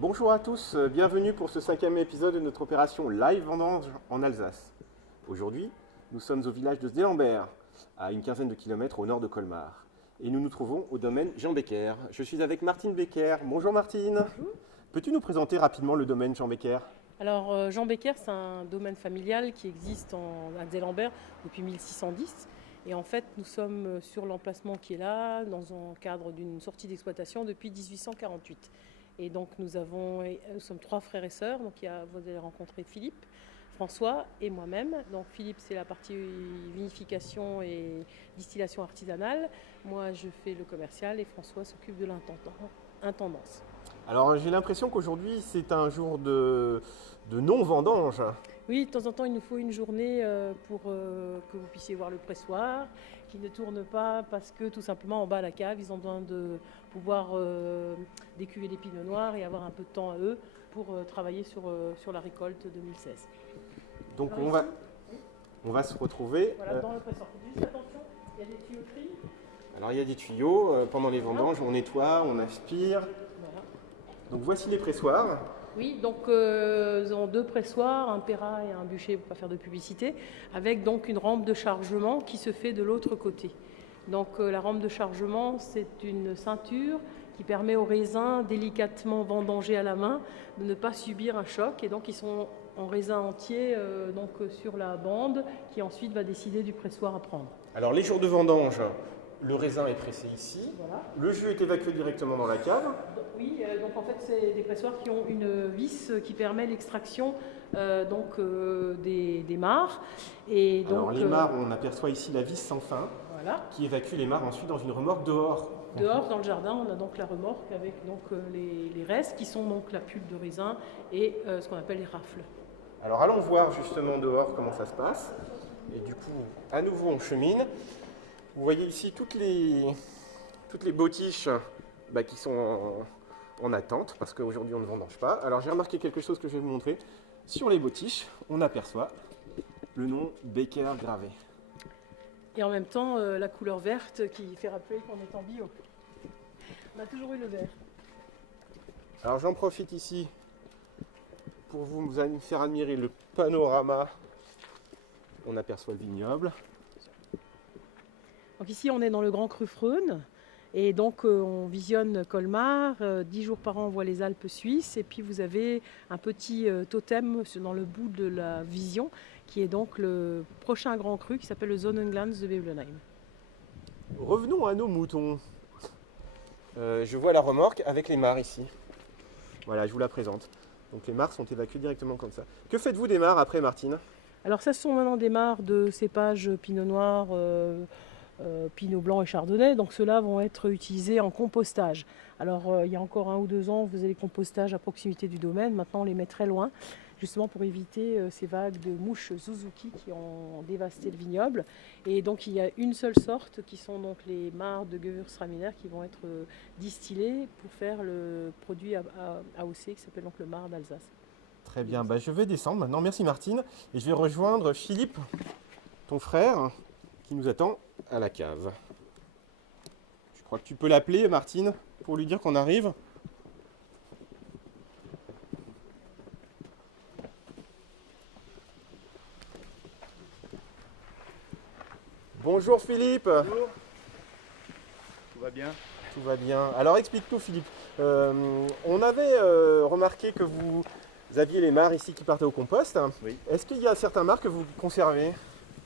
Bonjour à tous, bienvenue pour ce 5e épisode de notre opération Live Vendange en Alsace. Aujourd'hui, nous sommes au village de Zélambert, à une quinzaine de kilomètres au nord de Colmar. Et nous nous trouvons au domaine Jean Becker. Je suis avec Martine Becker. Bonjour Martine. Bonjour. Peux-tu nous présenter rapidement le domaine Jean Becker ? Alors, Jean Becker, c'est un domaine familial qui existe à Zélambert depuis 1610. Et en fait, nous sommes sur l'emplacement qui est là, dans un cadre d'une sortie d'exploitation depuis 1848. Et donc, nous sommes 3 frères et sœurs. Donc, vous allez rencontrer Philippe, François et moi-même. Donc, Philippe, c'est la partie vinification et distillation artisanale. Moi, je fais le commercial et François s'occupe de l'intendance. Alors, j'ai l'impression qu'aujourd'hui, c'est un jour de non-vendange. Oui, de temps en temps, il nous faut une journée pour que vous puissiez voir le pressoir, qui ne tourne pas parce que tout simplement en bas à la cave, ils ont besoin de pouvoir décuver les pinots noirs et avoir un peu de temps à eux pour travailler sur la récolte 2016. Donc Alors, on va se retrouver. Voilà, dans le pressoir. Juste attention, il y a des tuyauteries. Alors il y a des tuyaux, pendant les vendanges, on nettoie, on aspire. Voilà. Donc voici les pressoirs. Oui, donc nous avons 2 pressoirs, un Perra et un bûcher, pour ne pas faire de publicité, avec donc une rampe de chargement qui se fait de l'autre côté. Donc la rampe de chargement, c'est une ceinture qui permet aux raisins délicatement vendangés à la main de ne pas subir un choc. Et donc ils sont en raisin entier sur la bande qui ensuite va décider du pressoir à prendre. Alors les jours de vendange, le raisin est pressé ici, Voilà. le jus est évacué directement dans la cave. Oui, donc en fait c'est des pressoirs qui ont une vis qui permet l'extraction des mares. Et donc, alors les mares, on aperçoit ici la vis sans fin voilà. qui évacue les mares ensuite dans une remorque dehors. Dehors dans le jardin, on a donc la remorque avec les restes qui sont donc la pulpe de raisin et ce qu'on appelle les rafles. Alors allons voir justement dehors comment ça se passe. Et du coup, à nouveau on chemine. Vous voyez ici toutes les bottiches qui sont en attente parce qu'aujourd'hui on ne vendange pas. Alors j'ai remarqué quelque chose que je vais vous montrer. Sur les bottiches, on aperçoit le nom Becker gravé. Et en même temps, la couleur verte qui fait rappeler qu'on est en bio. On a toujours eu le vert. Alors j'en profite ici pour vous faire admirer le panorama. On aperçoit le vignoble. Donc ici, on est dans le Grand Cru Freune. Et donc, on visionne Colmar. 10 jours par an, on voit les Alpes suisses. Et puis, vous avez un petit totem dans le bout de la vision, qui est donc le prochain Grand Cru, qui s'appelle le Sonnenglanz de Weblenheim. Revenons à nos moutons. Je vois la remorque avec les mares ici. Voilà, je vous la présente. Donc les mares sont évacuées directement comme ça. Que faites-vous des mares après, Martine ? Alors, ça, ce sont maintenant des mares de cépages pinot noir, pinot blanc et chardonnay. Donc ceux-là vont être utilisés en compostage. Alors il y a encore 1 ou 2 ans, on faisait les compostages à proximité du domaine. Maintenant on les met très loin, justement pour éviter ces vagues de mouches Suzuki qui ont dévasté le vignoble. Et donc il y a une seule sorte qui sont donc les mares de Gewürztraminer qui vont être distillées pour faire le produit AOC qui s'appelle donc le marc d'Alsace. Très bien, je vais descendre maintenant. Merci Martine. Et je vais rejoindre Philippe, ton frère, qui nous attend à la cave. Je crois que tu peux l'appeler, Martine, pour lui dire qu'on arrive. Bonjour Philippe. Bonjour. Tout va bien? Tout va bien. Alors explique-nous Philippe. On avait remarqué que vous aviez les mares ici qui partaient au compost. Oui. Est-ce qu'il y a certains mares que vous conservez ?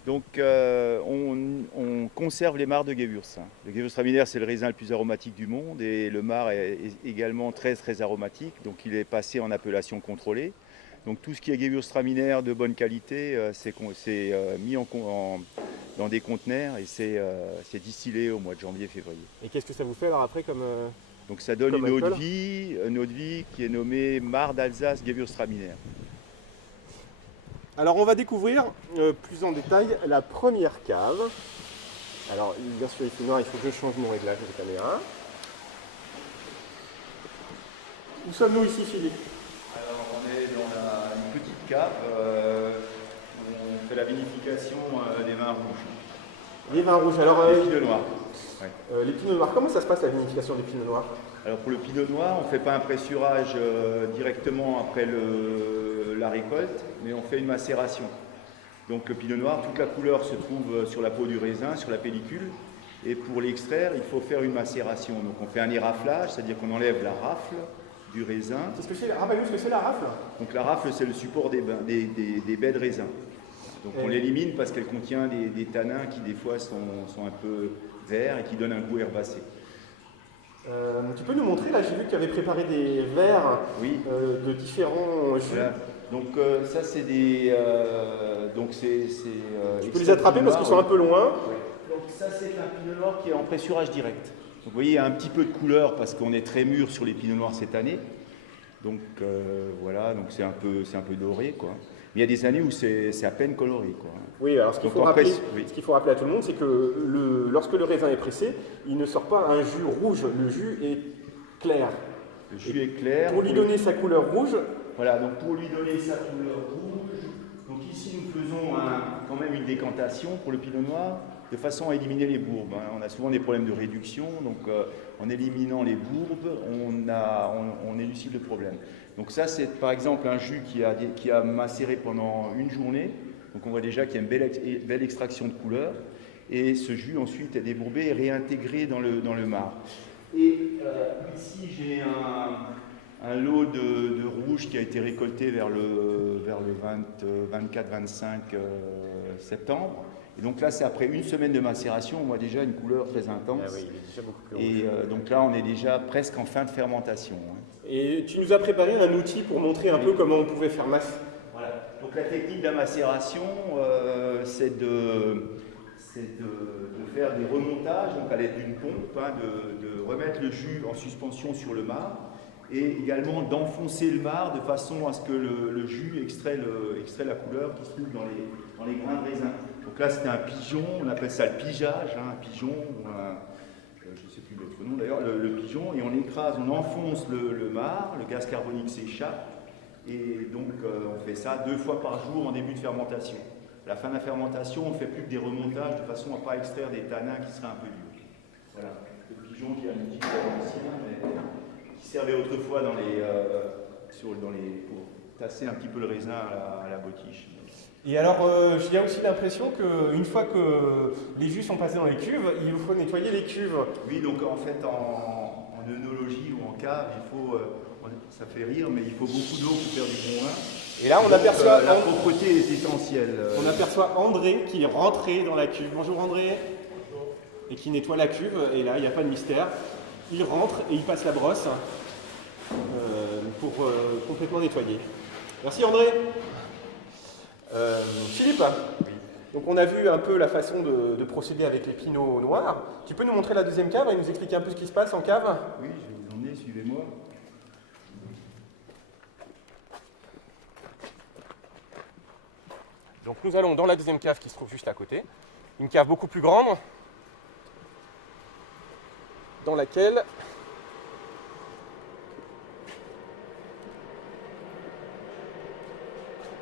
Donc on conserve les mares de Gewürz. Le Gewürztraminer, c'est le raisin le plus aromatique du monde et le marc est également très très aromatique. Donc il est passé en appellation contrôlée. Donc tout ce qui est Gewürztraminer de bonne qualité, c'est mis dans des conteneurs et c'est distillé au mois de janvier-février. Et qu'est-ce que ça vous fait alors après comme Donc ça donne comme une eau alcool de vie qui est nommée Marc d'Alsace Gewürztraminer. Alors on va découvrir plus en détail la première cave. Alors bien sûr il fait noir, il faut que je change mon réglage de caméra. Où sommes-nous ici Philippe ? Alors on est dans une petite cave où on fait la vinification des vins rouges. Les vins rouges, alors Les pinots noirs. les pinots noirs, comment ça se passe la vinification des pinots noirs ? Alors pour le pinot noir, on ne fait pas un pressurage directement après la récolte, mais on fait une macération. Donc le pinot noir, toute la couleur se trouve sur la peau du raisin, sur la pellicule. Et pour l'extraire, il faut faire une macération. Donc on fait un éraflage, c'est-à-dire qu'on enlève la rafle du raisin. Rappelle-nous ce que c'est la rafle. Donc la rafle, c'est le support des baies de raisin. Donc on l'élimine parce qu'elle contient des tanins qui des fois sont un peu verts et qui donnent un goût herbacé. Tu peux nous montrer, là j'ai vu que tu avais préparé des verres Oui. de différents jus. Voilà. Donc ça c'est des... Tu peux les attraper parce qu'ils sont un peu loin. Oui. Donc ça c'est un pinot noir qui est en pressurage direct. Donc vous voyez, il y a un petit peu de couleur parce qu'on est très mûr sur les pinots noirs cette année. Donc voilà, donc c'est un peu doré quoi. Mais il y a des années où c'est à peine coloré quoi. Oui, alors ce qu'il faut rappeler à tout le monde, c'est que lorsque le raisin est pressé, il ne sort pas un jus rouge, le jus est clair. Le jus est clair. Pour lui donner sa couleur rouge. Voilà, donc pour lui donner sa couleur rouge, donc ici nous faisons quand même une décantation pour le pinot noir, de façon à éliminer les bourbes. On a souvent des problèmes de réduction, donc en éliminant les bourbes, on élucide le problème. Donc ça, c'est par exemple un jus qui a macéré pendant une journée. Donc on voit déjà qu'il y a une belle extraction de couleur. Et ce jus ensuite est débourbé et réintégré dans le marc. Et ici, j'ai un lot de rouge qui a été récolté vers le 24-25 septembre. Et donc là, c'est après une semaine de macération, on voit déjà une couleur très intense. Ah oui, il est déjà beaucoup plus rouge. Et donc là, on est déjà presque en fin de fermentation. Et tu nous as préparé un outil pour montrer un peu comment on pouvait faire masse. Voilà. Donc la technique de la macération, c'est de faire des remontages, donc à l'aide d'une pompe, de remettre le jus en suspension sur le marc, et également d'enfoncer le marc de façon à ce que le jus extrait la couleur qui se trouve dans les grains de raisin. Donc là, c'était un pigeon, on appelle ça le pigeage, un pigeon, ou je ne sais plus l'autre nom d'ailleurs, le pigeon, et on écrase, on enfonce le marc, le gaz carbonique s'échappe, et donc on fait ça 2 fois par jour en début de fermentation. À la fin de la fermentation, on ne fait plus que des remontages de façon à ne pas extraire des tanins qui seraient un peu durs. Voilà, le pigeon qui est un outil ancien, mais qui servait autrefois pour tasser un petit peu le raisin à la bottiche. Et alors, j'ai aussi l'impression qu'une fois que les jus sont passés dans les cuves, il faut nettoyer les cuves. Oui, donc en fait, en œnologie ou en cave, ça fait rire, mais il faut beaucoup d'eau pour faire du bon vin. Et là, on aperçoit... la propreté est essentielle. On aperçoit André qui est rentré dans la cuve. Bonjour André. Bonjour. Et qui nettoie la cuve, et là, il n'y a pas de mystère. Il rentre et il passe la brosse pour complètement nettoyer. Merci André. Philippe, oui. Donc on a vu un peu la façon de procéder avec les pinots noirs. Tu peux nous montrer la deuxième cave et nous expliquer un peu ce qui se passe en cave? Oui, je vais vous emmener, suivez-moi. Donc nous allons dans la deuxième cave qui se trouve juste à côté. Une cave beaucoup plus grande, dans laquelle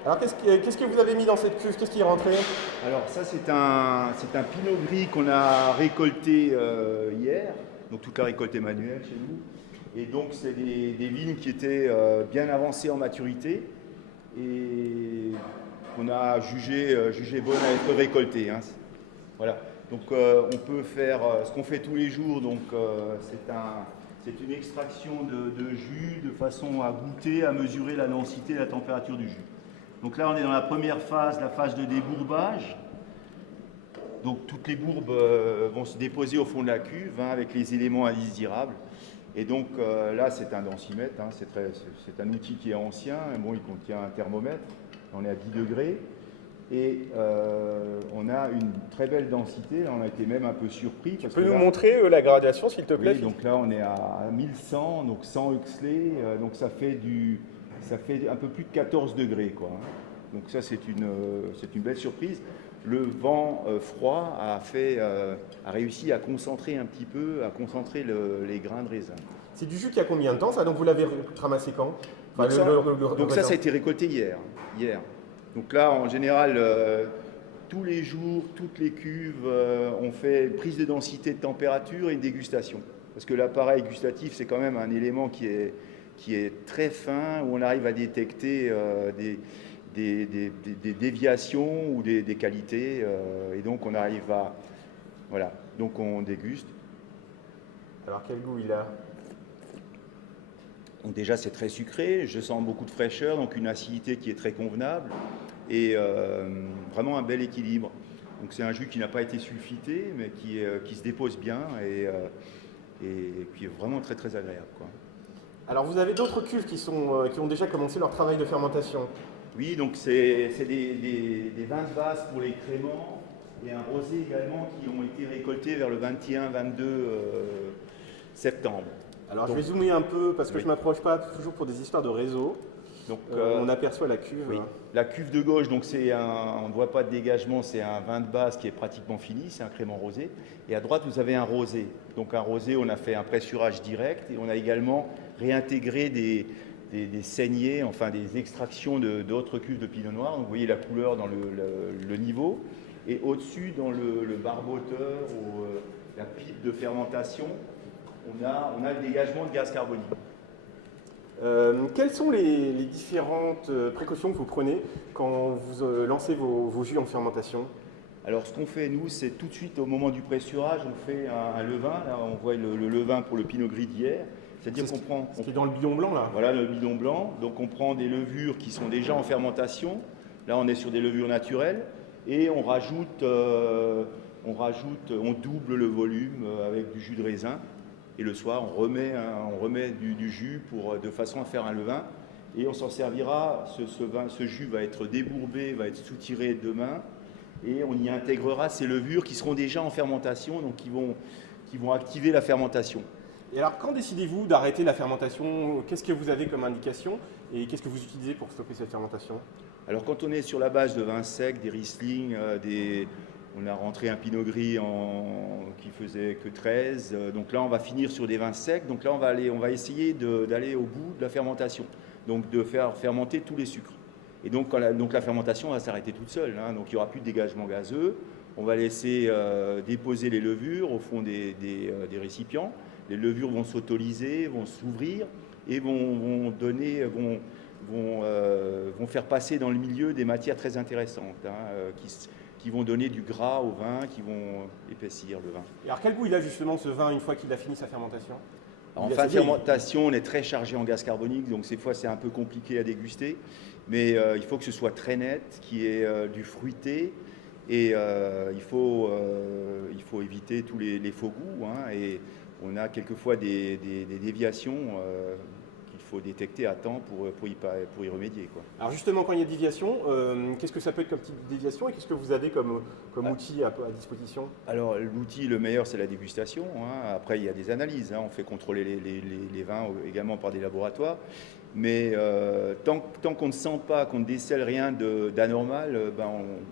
alors qu'est-ce que vous avez mis dans cette cuve? Qu'est-ce qui est rentré? Alors ça c'est un pinot gris qu'on a récolté hier, donc toute la récolte est manuelle chez nous. Et donc c'est des vignes qui étaient bien avancées en maturité et qu'on a jugé bonnes à être récoltées. Hein. Voilà. Donc on peut faire ce qu'on fait tous les jours, donc c'est une extraction de jus de façon à goûter, à mesurer la densité et la température du jus. Donc là, on est dans la première phase, la phase de débourbage. Donc toutes les bourbes vont se déposer au fond de la cuve avec les éléments indésirables. Et donc là, c'est un densimètre, hein, c'est un outil qui est ancien. Bon, il contient un thermomètre, on est à 10 degrés. Et on a une très belle densité, on a été même un peu surpris. Tu peux nous montrer la gradation, s'il te plaît? Oui, donc là, on est à 1100, donc 100 Huxley, donc ça fait un peu plus de 14 degrés, quoi. Donc ça, c'est une belle surprise. Le vent froid a réussi à concentrer un petit peu, les grains de raisin. C'est du jus qui a combien de temps, ça? Donc vous l'avez ramassé quand? Enfin, donc ça a été récolté hier. Donc là, en général, tous les jours, toutes les cuves, on fait prise de densité de température et une dégustation. parce que l'appareil gustatif, c'est quand même un élément qui est très fin, où on arrive à détecter des déviations ou des qualités, et donc on arrive à... Voilà, donc on déguste. Alors quel goût il a? Donc déjà c'est très sucré, je sens beaucoup de fraîcheur, donc une acidité qui est très convenable, et vraiment un bel équilibre. Donc c'est un jus qui n'a pas été sulfité, mais qui se dépose bien, et qui est vraiment très très agréable, quoi. Alors vous avez d'autres cuves qui ont déjà commencé leur travail de fermentation. Oui, donc c'est des vins de base pour les créments et un rosé également qui ont été récoltés vers le 21-22 septembre. Alors Donc, je vais zoomer un peu parce que oui. je ne m'approche pas toujours pour des histoires de réseau. Donc, On aperçoit la cuve. oui. La cuve de gauche, donc on ne voit pas de dégagement, c'est un vin de base qui est pratiquement fini, c'est un crément rosé. Et à droite, vous avez un rosé. Donc un rosé, on a fait un pressurage direct et on a également réintégré des saignées, enfin des extractions d'autres cuves de pinot noir. Donc vous voyez la couleur dans le niveau. Et au-dessus, dans le barboteur ou la pipe de fermentation, on a le dégagement de gaz carbonique. Quelles sont les différentes précautions que vous prenez quand vous lancez vos jus en fermentation? Alors ce qu'on fait nous, c'est tout de suite au moment du pressurage, on fait un levain. Là on voit le levain pour le pinot gris d'hier. C'est-à-dire qu'on prend... Ce qui est dans le bidon blanc là. Voilà le bidon blanc. Donc on prend des levures qui sont déjà en fermentation. Là on est sur des levures naturelles. Et on double le volume avec du jus de raisin. Et le soir, on remet du jus de façon à faire un levain. Et on s'en servira, ce jus va être débourbé, va être soutiré demain. Et on y intégrera ces levures qui seront déjà en fermentation, donc qui vont activer la fermentation. Et alors, quand décidez-vous d'arrêter la fermentation? Qu'est-ce que vous avez comme indication? Et qu'est-ce que vous utilisez pour stopper cette fermentation? Alors, quand on est sur la base de vins secs, des Riesling, on a rentré un pinot gris qui faisait que 13. Donc là, on va finir sur des vins secs. Donc là, on va essayer d'aller au bout de la fermentation. Donc de faire fermenter tous les sucres. Et donc la fermentation va s'arrêter toute seule. Hein. Donc il n'y aura plus de dégagement gazeux. On va laisser déposer les levures au fond des récipients. Les levures vont s'autolyser, vont s'ouvrir et vont faire passer dans le milieu des matières très intéressantes, hein, qui vont donner du gras au vin, qui vont épaissir le vin. Et alors quel goût il a justement ce vin une fois qu'il a fini sa fermentation? En fin de fermentation, on est très chargé en gaz carbonique, donc ces fois c'est un peu compliqué à déguster, mais il faut que ce soit très net, qu'il y ait du fruité, et il faut éviter tous les faux goûts, hein, et on a quelquefois des déviations qu'il faut détecter à temps pour y remédier, quoi. Alors justement, quand il y a déviation, qu'est-ce que ça peut être comme type de déviation et qu'est-ce que vous avez comme outil à disposition? Alors l'outil le meilleur, c'est la dégustation, hein. Après il y a des analyses, hein. On fait contrôler les vins également par des laboratoires, mais tant qu'on ne sent pas, qu'on ne décèle rien d'anormal,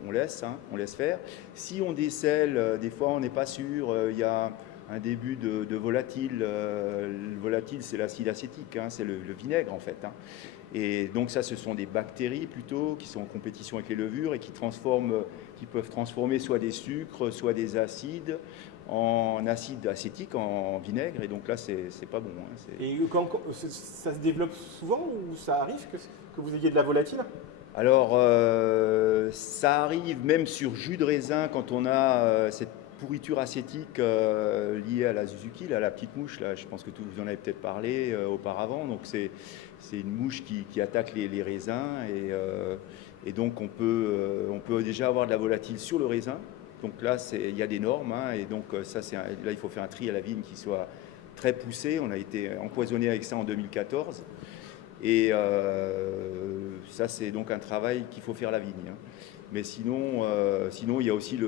on laisse, hein, on laisse faire. Si on décèle, des fois on n'est pas sûr, il y a un début de volatile. Le volatile, c'est l'acide acétique, hein, c'est le vinaigre en fait, hein. Et donc ça, ce sont des bactéries plutôt qui sont en compétition avec les levures et qui peuvent transformer soit des sucres, soit des acides en acide acétique, en vinaigre. Et donc là, c'est pas bon, hein, Et ça se développe souvent ou ça arrive que vous ayez de la volatile? Alors, ça arrive même sur jus de raisin quand on a cette pourriture acétique liée à la Suzuki, là, la petite mouche, là, je pense que vous en avez peut-être parlé auparavant. Donc c'est une mouche qui attaque les raisins et donc on peut déjà avoir de la volatile sur le raisin. Donc là, il y a des normes, hein, et donc là, il faut faire un tri à la vigne qui soit très poussé. On a été empoisonné avec ça en 2014. Et ça, c'est donc un travail qu'il faut faire à la vigne, hein. Mais sinon, il y a aussi,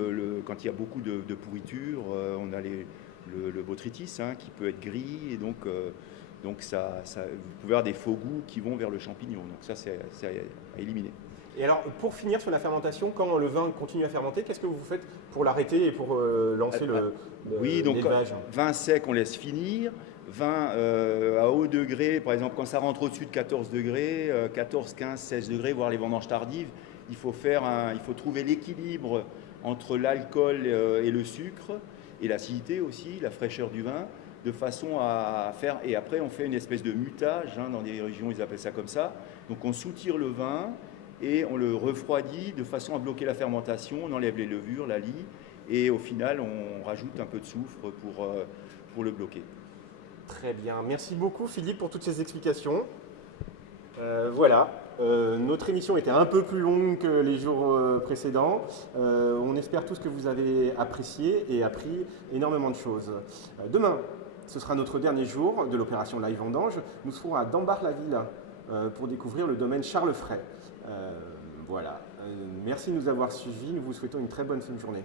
quand il y a beaucoup de pourriture, on a le botrytis, hein, qui peut être gris, et donc vous pouvez avoir des faux goûts qui vont vers le champignon. Donc ça, c'est à éliminer. Et alors, pour finir sur la fermentation, quand le vin continue à fermenter, qu'est-ce que vous faites pour l'arrêter et pour lancer l'élevage? Vin sec, on laisse finir. Vin à haut degré, par exemple, quand ça rentre au-dessus de 14 degrés, 14, 15, 16 degrés, voire les vendanges tardives, il faut trouver l'équilibre entre l'alcool et le sucre, et l'acidité aussi, la fraîcheur du vin, de façon à faire, et après on fait une espèce de mutage, hein, dans des régions ils appellent ça comme ça, donc on soutire le vin et on le refroidit de façon à bloquer la fermentation, on enlève les levures, la lie, et au final on rajoute un peu de soufre pour le bloquer. Très bien. Merci beaucoup Philippe pour toutes ces explications. Voilà, notre émission était un peu plus longue que les jours précédents. On espère tous que vous avez apprécié et appris énormément de choses. Demain, ce sera notre dernier jour de l'opération Live Vendange. Nous serons à Dambar-la-Ville pour découvrir le domaine Charles Fray. Voilà. Merci de nous avoir suivis. Nous vous souhaitons une très bonne fin de journée.